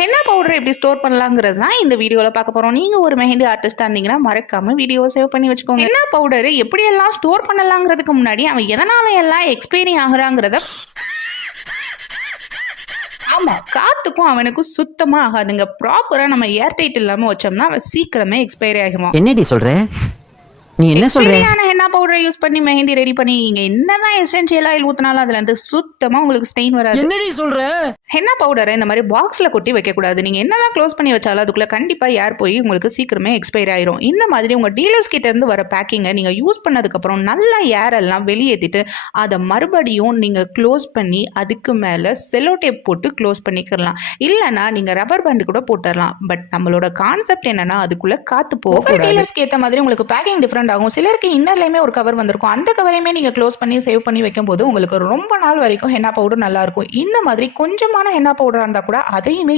Henna powder எப்படி store பண்ணலாங்கிறது தான் இந்த வீடியோவில் பார்க்க போகிறோம். நீங்கள் ஒரு மெஹந்தி ஆர்டிஸ்டாக இருந்தீங்கன்னா மறக்காம வீடியோ சேவ் பண்ணி வச்சுக்கோங்க. ஹென்னா பவுடர் எப்படியெல்லாம் ஸ்டோர் பண்ணலாங்கிறதுக்கு முன்னாடி அவன் எதனால எல்லாம் எக்ஸ்பைரி ஆகுறாங்கிறத ஆமாம், காத்துக்கும் அவனுக்கும் சுத்தமாக ஆகாதுங்க. ப்ராப்பராக நம்ம ஏர்டைட் இல்லாமல் வச்சோம்னா அவன் சீக்கிரமே எக்ஸ்பைரி ஆகிடுவான். என்னடி சொல்ற? நீ என்ன சொல்ற? ஹென்னா பவுடரை யூஸ் பண்ணி மெஹந்தி ரெடி பண்ணி நீங்க என்னதான் எசென்ஷியல் ஆயில் ஊத்தினாலும் அதுல இருந்து சுத்தமா உங்களுக்கு ஸ்டெயின் வராது. என்னடி சொல்ற? ஹென்னா பவுடரை இந்த மாதிரி பாக்ஸ்ல கொட்டி வைக்க கூடாது. நீங்க என்னதான் க்ளோஸ் பண்ணி வச்சாலும் அதுக்குள்ள கண்டிப்பா ஏர் போய் உங்களுக்கு சீக்கிரமே எக்ஸ்பைரி ஆயிரும். இந்த மாதிரி உங்க டீலர்ஸ் கிட்ட இருந்து வர பேக்கிங்கை நீங்க யூஸ் பண்ணதுக்கு அப்புறம் நல்லா ஏர் எல்லாம் வெளியேற்றிட்டு அதை மறுபடியும் நீங்க க்ளோஸ் பண்ணி அதுக்கு மேல செலோ டேப் போட்டு க்ளோஸ் பண்ணிக்கலாம். இல்லைன்னா நீங்க ரப்பர் பேண்ட் கூட போட்டுடலாம். பட் நம்மளோட கான்செப்ட் என்னன்னா அதுக்குள்ள காத்து போக டீலர்ஸ்க்கு ஏற்ற மாதிரி உங்களுக்கு பேக்கிங் டிஃப்ரெண்ட் ஆகும். சிலருக்கு இன்னர்லயுமே ஒரு கவர் வந்திருக்கும். அந்த கவரையுமே நீங்க க்ளோஸ் பண்ணி சேவ் பண்ணி வைக்கும் போது உங்களுக்கு ரொம்ப நாள் வரைக்கும் ஹென்னா பவுடர் நல்லா இருக்கும். இந்த மாதிரி கொஞ்சமான ஹென்னா பவுடரா இருந்தா கூட அதையுமே